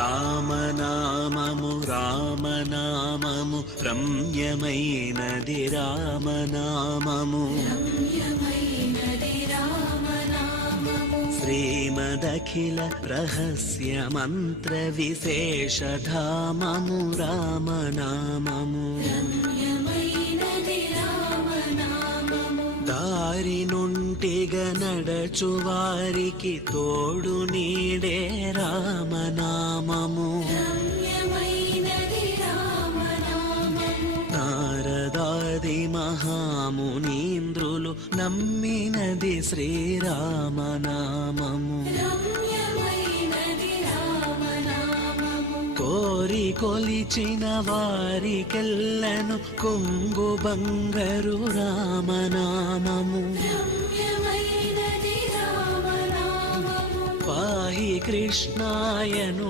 రామనామము రామనామము రమ్యమైనది రామనామము శ్రీమదఖిల రహస్య మంత్ర విశేషధామము రామనామము దారి నుంటిగ నడచు వారికి తోడు నీడే రామనామము నారదాది మహామునీంద్రులు నమ్మినది శ్రీరామనామము కోరి కొలిచిన వారికెల్లను కొంగు బంగరు రామనామము పాహి కృష్ణాయను